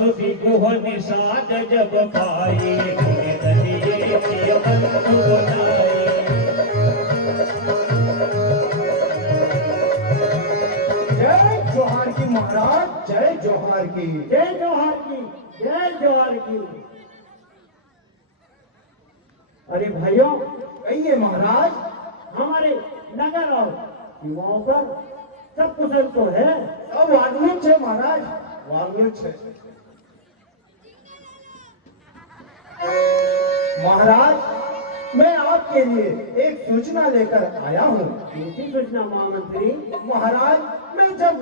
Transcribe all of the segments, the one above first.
सुधि गुह निषाद जब पाए दलिए प्रिय बंधु बनाए। जय जोहार की महाराज, जय जोहार की, जय जोहार की, जय जोहार की। अरे भाइयों, कहिए महाराज। हमारे नगर और युवाओं पर सब कुशल तो है? सब वागलुच है महाराज, वागलुच है। महाराज, मैं आपके लिए एक सूचना लेकर आया हूँ। कैसी सूचना महामंत्री? महाराज, मैं जब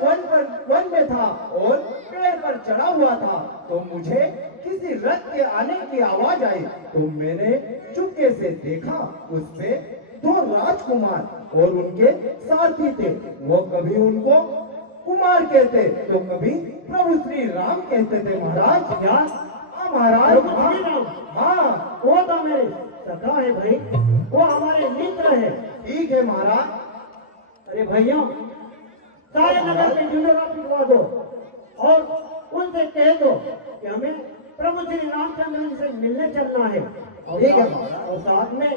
वन में था और पेड़ पर चढ़ा हुआ था तो मुझे किसी रथ के आने की आवाज आई, तो मैंने चुपके से देखा। उस पे 2 राजकुमार और उनके सारथी थे। वो कभी उनको कुमार कहते तो कभी प्रभु श्री राम कहते थे महाराज। क्या? हाँ महाराज, प्रभु श्री राम? हाँ। वो तो मेरे सखा है भाई, वो हमारे मित्र है। ठीक है महाराज। अरे भैया, सारे नगर के ढिंढोरा पिटवा दो और उनसे कह दो कि हमें प्रभु श्री रामचंद्र जी से मिलने चलना है। और ठीक है। और साथ में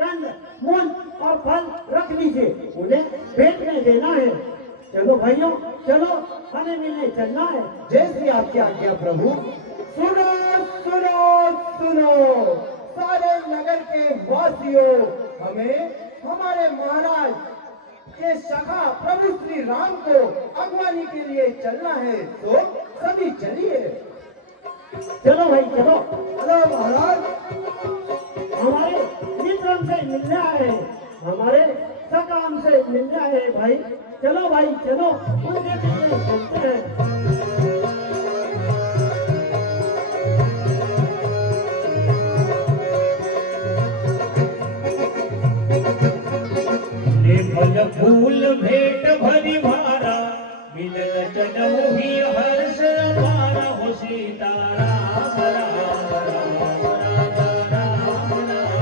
कंद, मूल और फल रख लीजिए, उन्हें भेंट में देना है। चलो भाइयों, चलो, हमें मिलने चलना है। जय श्री आपकी आज्ञा प्रभु। सुनो सुनो सुनो सारे नगर के वासियों, हमें हमारे महाराज के सखा प्रभु श्री राम को अगवानी के लिए चलना है, तो सभी चलिए। चलो भाई, चलो। हेलो महाराज। हमारे मित्र हमसे मिलने आए हैं, हमारे सखा हमसे मिलने आए हैं भाई। चलो भाई, चलो, उनके पीछे चलते हैं। फल फूल भेंट भरी भारा, मिलन जनमु ही हर्ष अपारा। हो सीताराम राम राम राम राम राम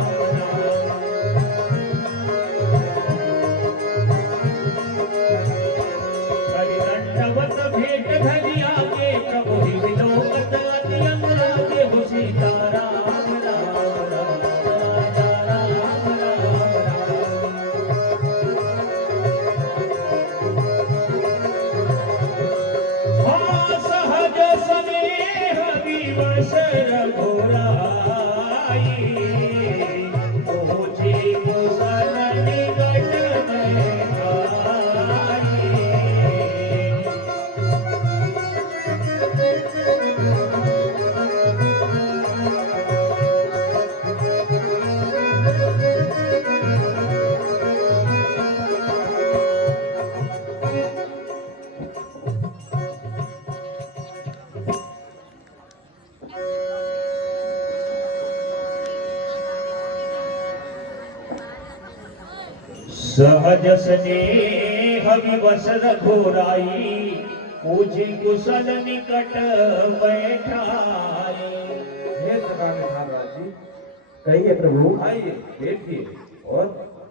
हरि दंडवत भेंट धरि आगे, प्रभु ही विलोकत अति अनुरागे। हो सीताराम राम राम राम राम सहज स्नेह विवश रघुराई, पूछी कुशल निकट में आई। सहज स्नेह विवश रघुराई, पूछी कुशल निकट बैठाई। हे सखा निषाद जी, कहिए प्रभु। आइए बैठिए और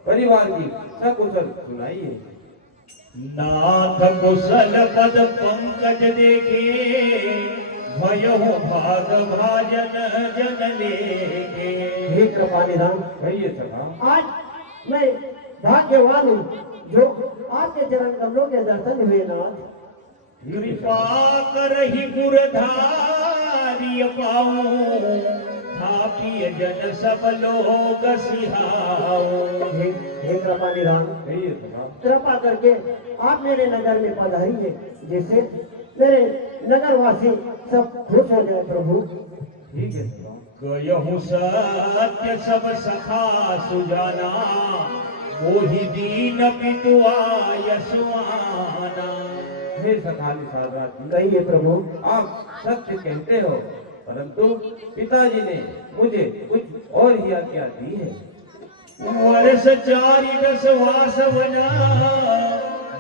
परिवार की सकुशल सुनाइए। नाथ कुशल पद पंकज देखे, भयहु भाग भाजन जन लेके। हे कृपा निधान, कहिए सखा। आज मैं भाग्यवान हूँ जो आपके चरण कमलों के दर्शन हुए नाथ। कृपा करहि गुरधारी पाऊं, थापिय जन सब लोग सिहाऊं। हे कृपा निधान, कहिए सखा। कृपा करके आप मेरे नगर में पधारिए, जिससे मेरे नगरवासी सब खुश हो जाए प्रभु। ठीक है सखा। गयहु सत्य सब सखा सुजाना, मोहि दीन पितुआ यशवाना। हे सखा निषाद जी, कहिए प्रभु। आप सत्य कहते हो, परंतु पिताजी ने मुझे कुछ और ही आज्ञा दी है। वर्ष 4 दस वासवना,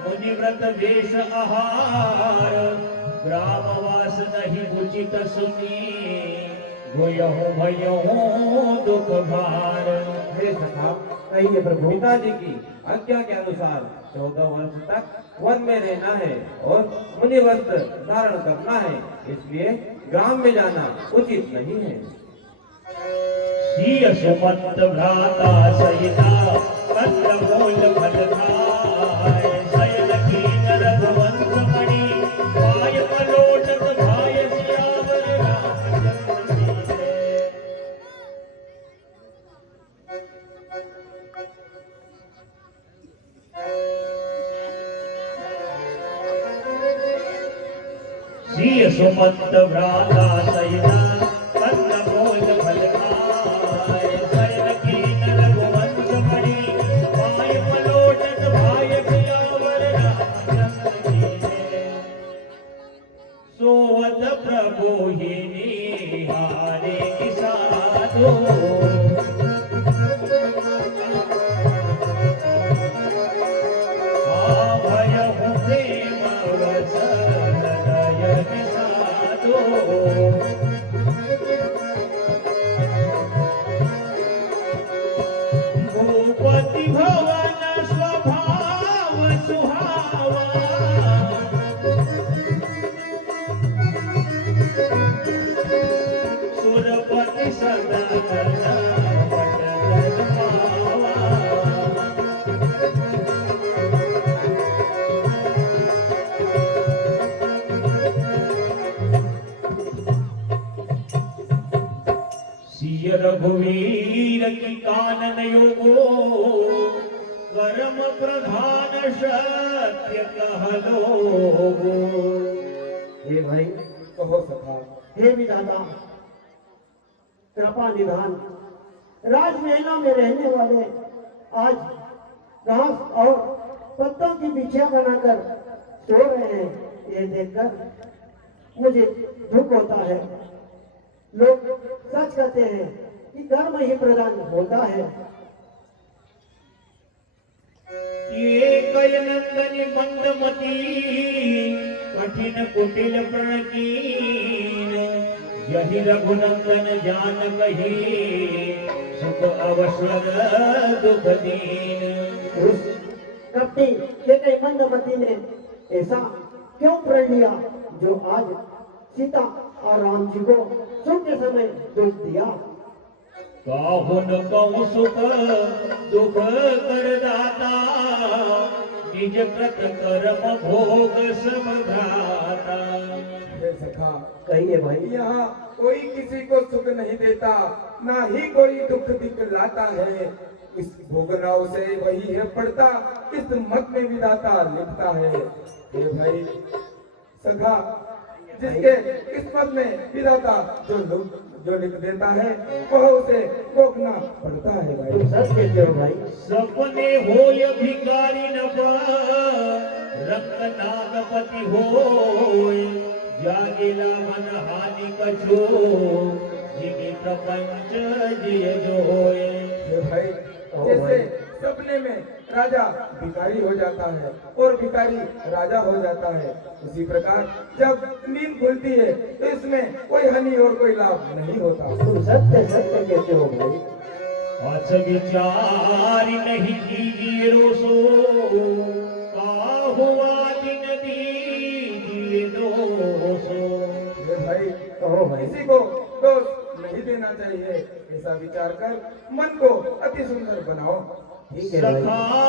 मुनिव्रत वेश आहार। ग्रामवास नहीं उचित सुनी, भयहु भयहु दुख भार। हे सखा, कहिए प्रभु। पिताजी की आज्ञा के अनुसार 14 वर्ष तक वन में रहना है और मुनि वस्त्र धारण करना है, इसलिए ग्राम में जाना उचित नहीं है। सिय सुमत भ्राता सहिता पत्र बोल फल खाय शयन कीन रघुवंश मणि पाय पलोटत भाय सियावर रामचंद्र की जय। सिय सुमत भ्राता सहिता पत्र बोल फल खाय शयन कीन रघुवंश मणि पाय पलोटत भाय सियावर रामचंद्र की जय। सोवत प्रभु ही निहारे किसादो भय प्रेम वसन दयन साधो। भूपति भवन स्वभाव सुहावा सुरपति सदन पट पावा। सिय रघुवीर की कानन योगो कर्म प्रधान सत्य कह लोगो। हे भाई, कहो सखा। हे विधाता, कृपा निधान, राजमहलों में रहने वाले आज घास और पत्तों की बिछिया बनाकर सो रहे हैं। ये देखकर मुझे दुख होता है। लोग सच कहते हैं कि कर्म ही प्रधान होता है। ये कय नंदन मंदमती कठिन कुटिल प्रणकीन यही रघुनंदन जान कही सुख अवसर दुख दीन। उस कपटी ये कई मंदमती ने ऐसा क्यों प्रण लिया जो आज सीता और राम जी को सुख के समय दुख दिया। काहुन कहूँ सुख दुख कर दाता निज कृत कर्म भोग सब भ्राता। हे सखा, कहिए भाई। यहाँ कोई किसी को सुख नहीं देता, ना ही कोई दुख दिखलाता है। इस भोगनाव से वही है पड़ता, इस मत में विधाता लिखता है। हे भाई सखा, जिसके किस्मत में विधाता जो लिख देता है वह उसे भोगना पड़ता है भाई। तुम सच कहते हो भाई। सपने हो भिखारी न रंग नागपति हो जागिला मन हानि कछो जिगे प्रपंच जिय जो होए। हे भाई, जैसे सपने में राजा भिखारी हो जाता है और भिखारी राजा हो जाता है, उसी प्रकार जब नींद खुलती है तो इसमें कोई हानि और कोई लाभ नहीं होता। तुम सत्य सत्य कहते हो भाई। अस विचार नहीं कीजिए रोसो का हुआ दिन दीजिए दोसो। हे भाई, कहो भाई। किसी को दोष नहीं देना चाहिए, ऐसा विचार कर मन को अति सुंदर बनाओ। ठीक है भाई। सखा